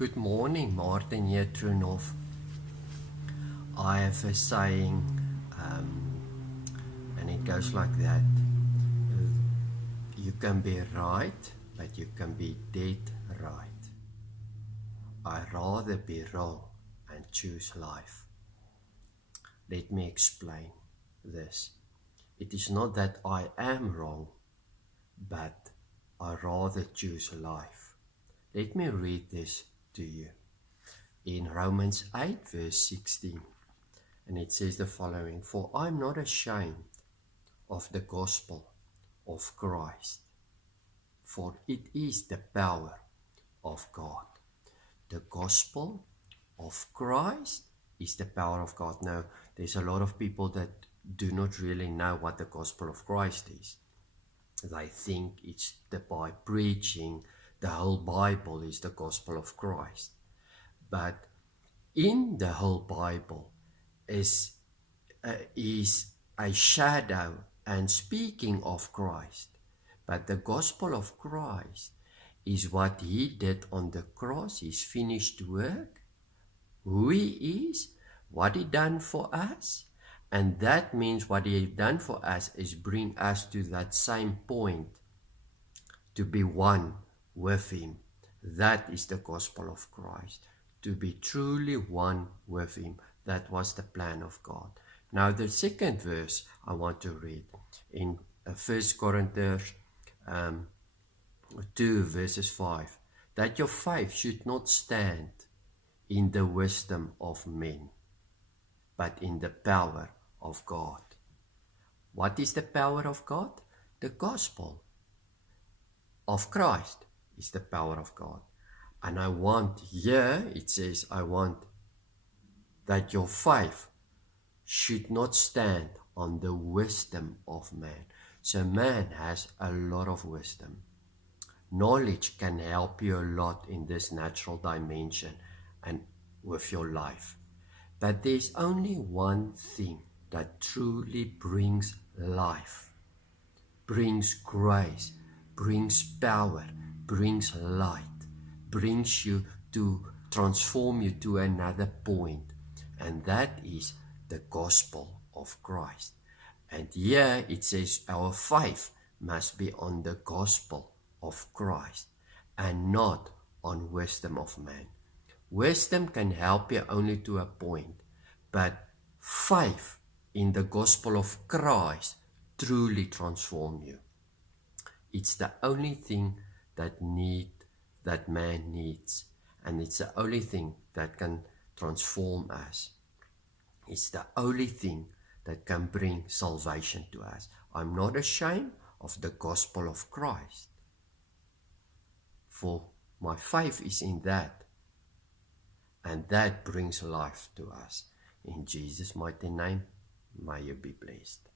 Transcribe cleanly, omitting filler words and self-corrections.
Good morning, Martin here, Trunov. I have a saying, and it goes like that. You can be right, but you can be dead right. I'd rather be wrong and choose life. Let me explain this. It is not that I am wrong, but I rather choose life. Let me read this to you. In Romans 8 verse 16, and it says the following: For I am not ashamed of the gospel of Christ, for it is the power of God. The gospel of Christ is the power of God. Now, there's a lot of people that do not really know what the gospel of Christ is. They think it's by preaching the whole Bible is the gospel of Christ. But in the whole Bible is a shadow and speaking of Christ. But the gospel of Christ is what he did on the cross, his finished work, who he is, what he done for us. And that means what he done for us is bring us to that same point, to be one with him. That is the gospel of Christ, to be truly one with him. That was the plan of God. Now the second verse I want to read in 1 Corinthians 2 verses 5, that your faith should not stand in the wisdom of men, but in the power of God. What is the power of God? The gospel of Christ is the power of God. And I want here, it says, I want that your faith should not stand on the wisdom of man. So man has a lot of wisdom. Knowledge can help you a lot in this natural dimension and with your life. But there's only one thing that truly brings life, brings grace, brings power, brings light, brings you to transform you to another point. And that is the gospel of Christ. And here it says our faith must be on the gospel of Christ and not on wisdom of man. Wisdom can help you only to a point, but faith in the gospel of Christ truly transforms you. It's the only thing that man needs, and it's the only thing that can transform us. It's the only thing that can bring salvation to us. I'm not ashamed of the gospel of Christ, for my faith is in that, and that brings life to us. In Jesus' mighty name, may you be blessed.